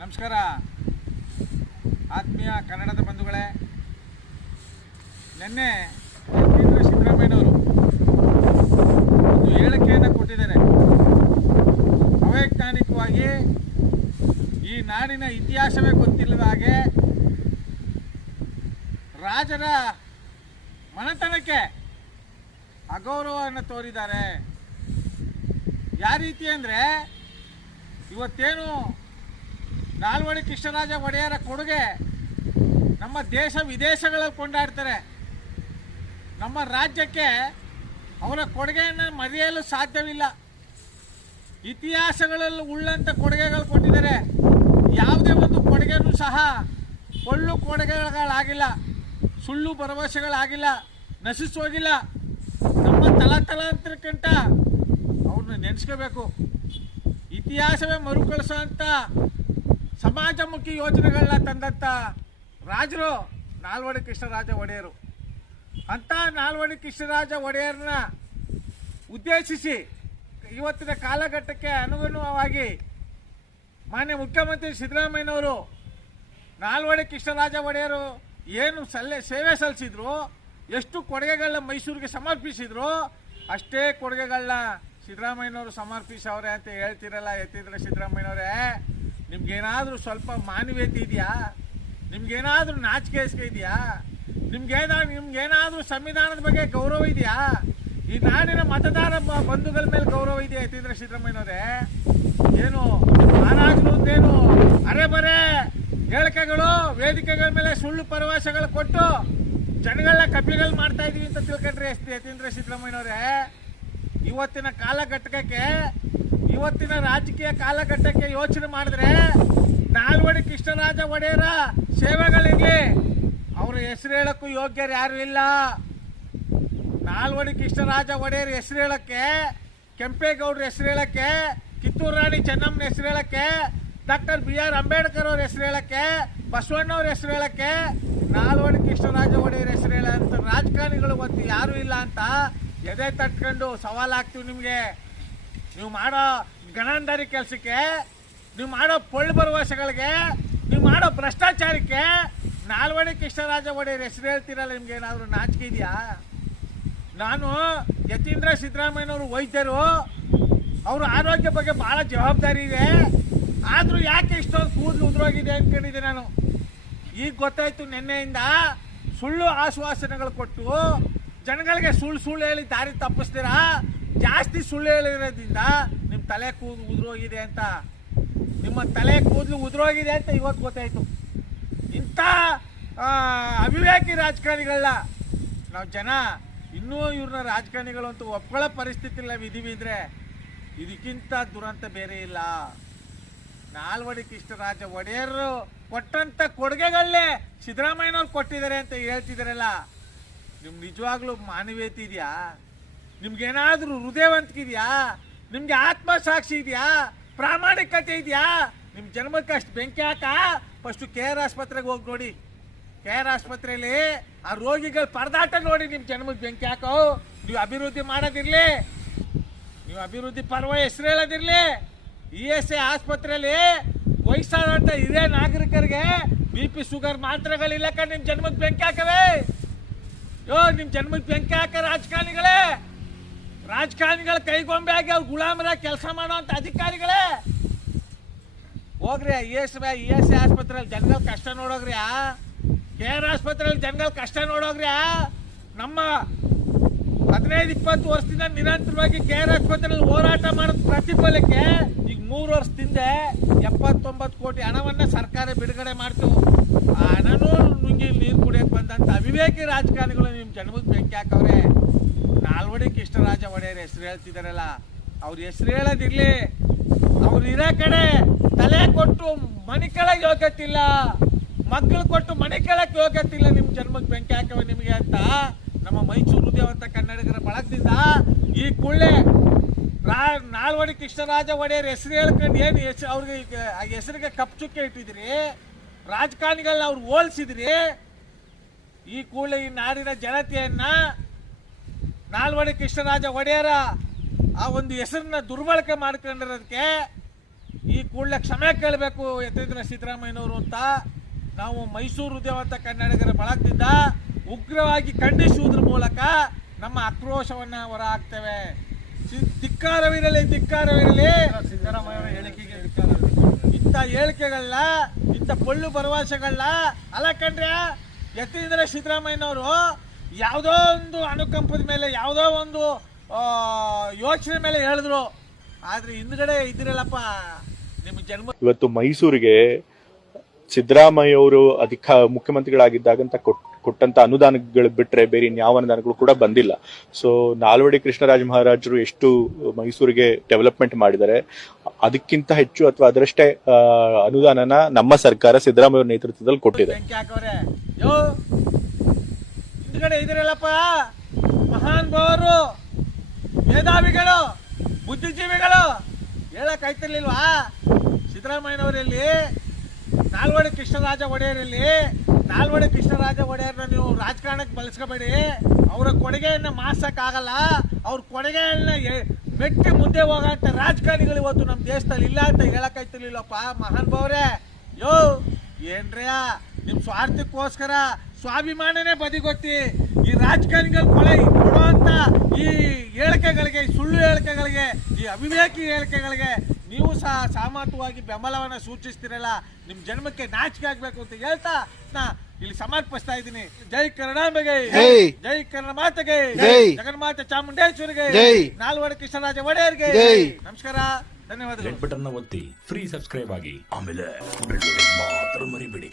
ನಮಸ್ಕಾರ ಆತ್ಮೀಯ ಕನ್ನಡದ ಬಂಧುಗಳೇ. ನಿನ್ನೆ ಸಿದ್ದರಾಮಯ್ಯನವರು ಒಂದು ಹೇಳಿಕೆಯನ್ನು ಕೊಟ್ಟಿದ್ದಾರೆ. ಅವೈಜ್ಞಾನಿಕವಾಗಿ ಈ ನಾಡಿನ ಇತಿಹಾಸವೇ ಗೊತ್ತಿಲ್ಲದ ಹಾಗೆ ರಾಜರ ಮನೆತನಕ್ಕೆ ಅಗೌರವವನ್ನು ತೋರಿದ್ದಾರೆ. ಯಾವ ರೀತಿ ಅಂದರೆ, ಇವತ್ತೇನು ನಾಲ್ವಡಿ ಕೃಷ್ಣರಾಜ ಒಡೆಯರ ಕೊಡುಗೆ ನಮ್ಮ ದೇಶ ವಿದೇಶಗಳಲ್ಲಿ ಕೊಂಡಾಡ್ತಾರೆ. ನಮ್ಮ ರಾಜ್ಯಕ್ಕೆ ಅವರ ಕೊಡುಗೆಯನ್ನು ಮರೆಯಲು ಸಾಧ್ಯವಿಲ್ಲ. ಇತಿಹಾಸಗಳಲ್ಲಿ ಉಳ್ಳಂಥ ಕೊಡುಗೆಗಳು ಕೊಟ್ಟಿದ್ದಾರೆ. ಯಾವುದೇ ಒಂದು ಕೊಡುಗೆನೂ ಸಹ ಪೊಳ್ಳು ಕೊಡುಗೆಗಳಾಗಿಲ್ಲ, ಸುಳ್ಳು ಭರವಸೆಗಳಾಗಿಲ್ಲ, ನಶಿಸೋಗಿಲ್ಲ. ನಮ್ಮ ತಲಾಂತರಕ್ಕಿಂತ ಅವ್ರನ್ನ ನೆನೆಸ್ಕೋಬೇಕು. ಇತಿಹಾಸವೇ ಮರುಕಳಿಸೋಂಥ ಸಮಾಜಮುಖಿ ಯೋಜನೆಗಳನ್ನ ತಂದಂಥ ರಾಜರು ನಾಲ್ವಡಿ ಕೃಷ್ಣರಾಜ ಒಡೆಯರು. ಅಂಥ ನಾಲ್ವಡಿ ಕೃಷ್ಣರಾಜ ಒಡೆಯರನ್ನ ಉದ್ದೇಶಿಸಿ ಇವತ್ತಿನ ಕಾಲಘಟ್ಟಕ್ಕೆ ಅನುಗುಣವಾಗಿ ಮಾನ್ಯ ಮುಖ್ಯಮಂತ್ರಿ ಸಿದ್ದರಾಮಯ್ಯನವರು ನಾಲ್ವಡಿ ಕೃಷ್ಣರಾಜ ಒಡೆಯರು ಏನು ಸೇವೆ ಸಲ್ಲಿಸಿದ್ರು, ಎಷ್ಟು ಕೊಡುಗೆಗಳನ್ನ ಮೈಸೂರಿಗೆ ಸಮರ್ಪಿಸಿದ್ರು, ಅಷ್ಟೇ ಕೊಡುಗೆಗಳನ್ನ ಸಿದ್ದರಾಮಯ್ಯನವರು ಸಮರ್ಪಿಸವ್ರೆ ಅಂತ ಹೇಳ್ತಿರಲ್ಲ. ಎತ್ತಿದ್ರೆ ಸಿದ್ದರಾಮಯ್ಯನವರೇ, ನಿಮ್ಗೇನಾದರೂ ಸ್ವಲ್ಪ ಮಾನವೀಯತೆ ಇದೆಯಾ? ನಿಮ್ಗೇನಾದರೂ ನಾಚಿಕೆ ಇದೆಯಾ? ನಿಮ್ಗೇನಾದರೂ ಸಂವಿಧಾನದ ಬಗ್ಗೆ ಗೌರವ ಇದೆಯಾ? ಈ ನಾಡಿನ ಮತದಾರ ಬಂಧುಗಳ ಮೇಲೆ ಗೌರವ ಇದೆಯಾ? ಎತ್ತಿದ್ರೆ ಸಿದ್ದರಾಮಯ್ಯನವರೇ, ಏನು ಮಹಾರಾಜರು ಅಂತೇನು ಅರೆಬರೆ ಹೇಳಿಕೆಗಳು, ವೇದಿಕೆಗಳ ಮೇಲೆ ಸುಳ್ಳು ಭರವಸೆಗಳು ಕೊಟ್ಟು ಜನಗಳನ್ನ ಕಪಿಗಳು ಮಾಡ್ತಾ ಇದೀವಿ ಅಂತ ತಿಳ್ಕೊಂಡ್ರೆ ಎತ್ತಿದ್ರೆ ಸಿದ್ದರಾಮಯ್ಯನವರೇ, ಇವತ್ತಿನ ಕಾಲಘಟ್ಟಕ್ಕೆ, ಇವತ್ತಿನ ರಾಜಕೀಯ ಕಾಲಘಟ್ಟಕ್ಕೆ ಯೋಚನೆ ಮಾಡಿದ್ರೆ ನಾಲ್ವಡಿ ಕೃಷ್ಣರಾಜ ಒಡೆಯರ ಸೇವೆಗಳಿರಲಿ, ಅವರ ಹೆಸರು ಹೇಳಕ್ಕೂ ಯೋಗ್ಯರು ಯಾರು ಇಲ್ಲ. ನಾಲ್ವಡಿ ಕೃಷ್ಣರಾಜ ಒಡೆಯರ ಹೆಸರು ಹೇಳಕ್ಕೆ, ಕೆಂಪೇಗೌಡರ ಹೆಸರು ಹೇಳಕ್ಕೆ, ಕಿತ್ತೂರು ರಾಣಿ ಚೆನ್ನಮ್ಮನ ಹೆಸರು ಹೇಳಕ್ಕೆ, ಡಾಕ್ಟರ್ BR ಅಂಬೇಡ್ಕರ್ ಅವ್ರ ಹೆಸರು ಹೇಳಕ್ಕೆ, ಬಸವಣ್ಣವ್ರ ಹೆಸರು ಹೇಳಕ್ಕೆ, ನಾಲ್ವಡಿ ಕೃಷ್ಣರಾಜ ಒಡೆಯರ ಹೆಸರು ಹೇಳಂತ ರಾಜಕಾರಣಿಗಳು ಇವತ್ತು ಯಾರೂ ಇಲ್ಲ ಅಂತ ಎದೆ ತಟ್ಕೊಂಡು ಸವಾಲಾಗ್ತೀವಿ ನಿಮಗೆ. ನೀವು ಮಾಡೋ ಗಣಾಂಧಾರಿ ಕೆಲಸಕ್ಕೆ, ನೀವು ಮಾಡೋ ಪೊಳ್ಳು ಭರವಸೆಗಳಿಗೆ, ನೀವು ಮಾಡೋ ಭ್ರಷ್ಟಾಚಾರಕ್ಕೆ ನಾಲ್ವಡಿ ಕೃಷ್ಣರಾಜ ಒಡೆಯರ ಹೆಸರು ಹೇಳ್ತೀರಲ್ಲ, ನಿಮ್ಗೆ ಏನಾದರೂ ನಾಚಿಕೆ ಇದೆಯಾ? ನಾನು ಯತೀಂದ್ರ ಸಿದ್ದರಾಮಯ್ಯನವರು ವೈದ್ಯರು, ಅವ್ರ ಆರೋಗ್ಯ ಬಗ್ಗೆ ಭಾಳ ಜವಾಬ್ದಾರಿ ಇದೆ. ಆದರೂ ಯಾಕೆ ಇಷ್ಟೊಂದು ಕೂದಲು ಉದುರೋಗಿದೆ ಅಂದ್ಕೊಂಡಿದ್ದೆ ನಾನು. ಈಗ ಗೊತ್ತಾಯ್ತು, ನಿನ್ನೆಯಿಂದ ಸುಳ್ಳು ಆಶ್ವಾಸನೆಗಳು ಕೊಟ್ಟು ಜನಗಳಿಗೆ ಸುಳ್ಳು ಹೇಳಿ ದಾರಿ ತಪ್ಪಿಸ್ತೀರಾ. ಜಾಸ್ತಿ ಸುಳ್ಳು ಹೇಳಿರೋದ್ರಿಂದ ನಿಮ್ಮ ತಲೆ ಕೂದಲು ಉದುರೋಗಿದೆ ಅಂತ, ನಿಮ್ಮ ತಲೆ ಕೂದಲು ಉದುರೋಗಿದೆ ಅಂತ ಇವತ್ತು ಗೊತ್ತಾಯ್ತು. ಇಂಥ ಅವಿವೇಕಿ ರಾಜಕಾರಣಿಗಳನ್ನ ನಾವು ಜನ ಇನ್ನೂ ಇವ್ರನ್ನ ರಾಜಕಾರಣಿಗಳು ಅಂತ ಒಪ್ಕೊಳ್ಳೋ ಪರಿಸ್ಥಿತಿ ನಾವು ಇದೀವಿ ಅಂದರೆ ಇದಕ್ಕಿಂತ ದುರಂತ ಬೇರೆ ಇಲ್ಲ. ನಾಲ್ವಡಿ ಕೃಷ್ಣರಾಜ ಒಡೆಯರು ಕೊಟ್ಟಂಥ ಕೊಡುಗೆಗಳನ್ನೇ ಸಿದ್ದರಾಮಯ್ಯನವ್ರು ಕೊಟ್ಟಿದ್ದಾರೆ ಅಂತ ಹೇಳ್ತಿದ್ದಾರಲ್ಲ, ನಿಮ್ಗೆ ನಿಜವಾಗ್ಲೂ ಮಾನವೀಯತೆ ಇದೆಯಾ? ನಿಮ್ಗೇನಾದರೂ ಹೃದಯವಂತಿಕೆ ಇದೆಯಾ? ನಿಮ್ಗೆ ಆತ್ಮಸಾಕ್ಷಿ ಇದೆಯಾ? ಪ್ರಾಮಾಣಿಕತೆ ಇದೆಯಾ? ನಿಮ್ಮ ಜನ್ಮಕ್ಕೆ ಅಷ್ಟು ಬೆಂಕಿ ಹಾಕ. ಫಸ್ಟು KR ಆಸ್ಪತ್ರೆಗೆ ಹೋಗಿ ನೋಡಿ. KR ಆಸ್ಪತ್ರೆಯಲ್ಲಿ ಆ ರೋಗಿಗಳ ಪರದಾಟ ನೋಡಿ ನಿಮ್ಮ ಜನ್ಮಕ್ಕೆ ಬೆಂಕಿ ಹಾಕೋ. ನೀವು ಅಭಿವೃದ್ಧಿ ಮಾಡೋದಿರಲಿ, ನೀವು ಅಭಿವೃದ್ಧಿ ಪರ್ವ ಹೆಸರು ಹೇಳೋದಿರಲಿ. ESI ಆಸ್ಪತ್ರೆಯಲ್ಲಿ ವಯಸ್ಸಾದಂಥ ಹಿರಿಯ ನಾಗರಿಕರಿಗೆ BP ಶುಗರ್ ಮಾತ್ರೆಗಳಿಲ್ಲಕ ನಿಮ್ಮ ಜನ್ಮಕ್ಕೆ ಬೆಂಕಿ ಹಾಕವೆ. ನಿಮ್ಮ ಜನ್ಮಕ್ಕೆ ಬೆಂಕಿ ಹಾಕ ರಾಜಕಾರಣಿಗಳ ಕೈಗೊಂಬೆ ಆಗಿ ಅವ್ರು ಗುಲಾಮರಾಗಿ ಕೆಲಸ ಮಾಡೋಂಥ ಅಧಿಕಾರಿಗಳೇ. ಹೋಗ್ರಿ ESI ಆಸ್ಪತ್ರೆಯಲ್ಲಿ ಜನಗಳ ಕಷ್ಟ ನೋಡೋಗ್ರಿ. KR ಆಸ್ಪತ್ರೆಯಲ್ಲಿ ಜನಗಳ ಕಷ್ಟ ನೋಡೋಗ್ರಿ. ನಮ್ಮ 15-20 ವರ್ಷದಿಂದ ನಿರಂತರವಾಗಿ KR ಆಸ್ಪತ್ರೆಯಲ್ಲಿ ಹೋರಾಟ ಮಾಡೋದು ಪ್ರತಿಫಲಕ್ಕೆ ಈಗ 3 ವರ್ಷದಿಂದ 79 ಕೋಟಿ ಹಣವನ್ನು ಸರ್ಕಾರ ಬಿಡುಗಡೆ ಮಾಡ್ತೀವಿ. ಆ ಹಣನೂ ನುಂಗಿ ನೀರು ಕುಡಿಯೋಕೆ ಬಂದಂಥ ಅವಿವೇಕಿ ರಾಜಕಾರಣಿಗಳು ನಿಮ್ಮ ಜನ್ಮಕ್ಕೆ ಬೆಂಕಿ ಹಾಕವ್ರೆ. ನಾಲ್ವಡಿ ಕೃಷ್ಣರಾಜ ಒಡೆಯರ ಹೆಸರು ಹೇಳ್ತಿದ್ದಾರಲ್ಲ, ಅವ್ರ ಹೆಸರು ಹೇಳೋದಿರ್ಲಿ. ಅವ್ರು ಇರೋ ಕಡೆ ತಲೆ ಕೊಟ್ಟು ಮನೆ ಕೆಳಗೆ ಯೋಗ್ಯತಿಲ್ಲ, ಮಕ್ಕಳು ಕೊಟ್ಟು ಮನೆ ಕೆಳಕ್ಕೆ ಯೋಗ್ಯತಿಲ್ಲ. ನಿಮ್ಮ ಜನ್ಮಕ್ಕೆ ಬೆಂಕಿ ಹಾಕವ ನಿಮಗೆ ಅಂತ ನಮ್ಮ ಮೈಸೂರು ಹೃದಯವಂತ ಕನ್ನಡಿಗರ ಬಳಗದಿಂದ ಈ ಕೂಡಲೇ ನಾಲ್ವಡಿ ಕೃಷ್ಣರಾಜ ಒಡೆಯರ ಹೆಸರು ಹೇಳ್ಕೊಂಡು ಏನು ಅವ್ರಿಗೆ ಆ ಹೆಸರಿಗೆ ಕಪ್ಪು ಚುಕ್ಕೆ ಇಟ್ಟಿದ್ರಿ, ರಾಜಕಾರಣಿಗಳನ್ನ ಅವ್ರು ಹೋಲಿಸಿದ್ರಿ. ಈ ಕೂಡಲೇ ಈ ನಾಡಿನ ಜನತೆಯನ್ನ ನಾಲ್ವಡಿ ಕೃಷ್ಣರಾಜ ಒಡೆಯರ ಆ ಒಂದು ಹೆಸರನ್ನ ದುರ್ಬಳಕೆ ಮಾಡ್ಕೊಂಡಿರೋದಕ್ಕೆ ಈ ಕೂಡಲೇ ಕ್ಷಮೆ ಕೇಳಬೇಕು ಯತೀಂದ್ರ ಸಿದ್ದರಾಮಯ್ಯನವರು ಅಂತ ನಾವು ಮೈಸೂರು ವಿದ್ಯಾವಂತ ಕನ್ನಡಿಗರ ಬಳಗದಿಂದ ಉಗ್ರವಾಗಿ ಖಂಡಿಸುವುದರ ಮೂಲಕ ನಮ್ಮ ಆಕ್ರೋಶವನ್ನ ಹೊರ ಹಾಕ್ತೇವೆ. ಧಿಕ್ಕಾರವಿರಲಿ ಸಿದ್ದರಾಮಯ್ಯ ಹೇಳಿಕೆಗೆ ಇಂಥ ಹೇಳಿಕೆಗಳನ್ನ, ಇಂಥ ಪೊಳ್ಳು ಭರವಸೆಗಳನ್ನ ಅಲ್ಲ ಕಣ್ರೆ. ಯತೀಂದ್ರ ಸಿದ್ದರಾಮಯ್ಯನವರು ಯಾವುದೋ ಒಂದು ಅನುಕಂಪದ ಮೇಲೆ, ಯಾವುದೋ ಒಂದು ಯೋಚನೆ ಮೇಲೆ ಹೇಳಿದ್ರು. ಆದ್ರೆ ಹಿಂದ್ಗಡೆ ಇದ್ದಿರಲ್ಲಪ್ಪ ನಿಮ್ಮ ಜನ್ಮ. ಇವತ್ತು ಮೈಸೂರಿಗೆ ಸಿದ್ದರಾಮಯ್ಯ ಅವರು ಮುಖ್ಯಮಂತ್ರಿಗಳಾಗಿದ್ದಾಗಂತ ಕೊಟ್ಟಂತ ಅನುದಾನಗಳು ಬಿಟ್ರೆ ಬೇರೆ ಇನ್ಯಾವ ಅನುದಾನಗಳು ಕೂಡ ಬಂದಿಲ್ಲ. ಸೊ ನಾಲ್ವಡಿ ಕೃಷ್ಣರಾಜ ಮಹಾರಾಜರು ಎಷ್ಟು ಮೈಸೂರಿಗೆ ಡೆವಲಪ್ಮೆಂಟ್ ಮಾಡಿದ್ದಾರೆ, ಅದಕ್ಕಿಂತ ಹೆಚ್ಚು ಅಥವಾ ಅದರಷ್ಟೇ ಅನುದಾನನ ನಮ್ಮ ಸರ್ಕಾರ ಸಿದ್ದರಾಮಯ್ಯ ಅವರ ನೇತೃತ್ವದಲ್ಲಿ ಕೊಟ್ಟಿದೆ. ಹಿಂದ್ಗಡೆ ಇದಿರಲ್ಲಪ್ಪ ಮಹಾನ್ ಭಾವರು, ಮೇಧಾವಿಗಳು, ಬುದ್ಧಿಜೀವಿಗಳು ಹೇಳಕ್ ಆಯ್ತಿರ್ಲಿಲ್ವಾ? ಸಿದ್ದರಾಮಯ್ಯನವರಲ್ಲಿ ನಾಲ್ವಡಿ ಕೃಷ್ಣರಾಜ ಒಡೆಯರಲ್ಲಿ, ನಾಲ್ವಡಿ ಕೃಷ್ಣರಾಜ ಒಡೆಯರ್ನ ನೀವು ರಾಜಕಾರಣಕ್ಕೆ ಬಳಸ್ಕೋಬೇಡಿ. ಅವರ ಕೊಡುಗೆಯನ್ನ ಮಾಸಕ್ ಆಗಲ್ಲ. ಅವ್ರ ಕೊಡುಗೆಯನ್ನ ಮೆಟ್ಟಿ ಮುಂದೆ ಹೋಗಂತ ರಾಜಕಾರಣಿಗಳು ಇವತ್ತು ನಮ್ಮ ದೇಶದಲ್ಲಿ ಇಲ್ಲ ಅಂತ ಹೇಳಕ್ ಆಯ್ತಿರ್ಲಿಲ್ಲಪ್ಪ ಮಹಾನ್ ಭಾವ್ರೆ. ಏನ್ರಯ್ಯ ನಿಮ್ ಸ್ವಾರ್ಥಕ್ಕೋಸ್ಕರ ಸ್ವಾಭಿಮಾನನೇ ಬದಿಗೊತ್ತಿ ಈ ರಾಜಕಾರಣಿಗಳು ಕೊಡುವಂತ ಈ ಹೇಳಿಕೆಗಳಿಗೆ, ಸುಳ್ಳು ಹೇಳಿಕೆಗಳಿಗೆ, ಈ ಅವಿವೇಕಿ ಹೇಳಿಕೆಗಳಿಗೆ ನೀವು ಸಹ ಸಾಮರ್ಥ್ಯವಾಗಿ ಬೆಂಬಲವನ್ನ ಸೂಚಿಸ್ತಿರಲ್ಲ. ನಿಮ್ ಜನ್ಮಕ್ಕೆ ನಾಚಿಕೆ ಆಗ್ಬೇಕು ಅಂತ ಹೇಳ್ತಾ ನಾ ಇಲ್ಲಿ ಸಮರ್ಪಿಸ್ತಾ ಇದ್ದೀನಿ. ಜೈ ಕರುಣಾಂಬೆಗೆ, ಜೈ ಕನ್ನಡ ಮಾತೆಗೆ, ಜಗನ್ಮಾತೆ ಚಾಮುಂಡೇಶ್ವರಿಗೆ, ನಾಲ್ವಡಿ ಕೃಷ್ಣರಾಜ ಒಡೆಯರ್ಗೆ ನಮಸ್ಕಾರ, ಧನ್ಯವಾದಗಳು. ಬಟನ್ ಒತ್ತಿ ಫ್ರೀ ಸಬ್ಸ್ಕ್ರೈಬ್ ಆಗಿ, ಆಮೇಲೆ ಮಾತ್ರ ಮರಿಬೇಡಿ.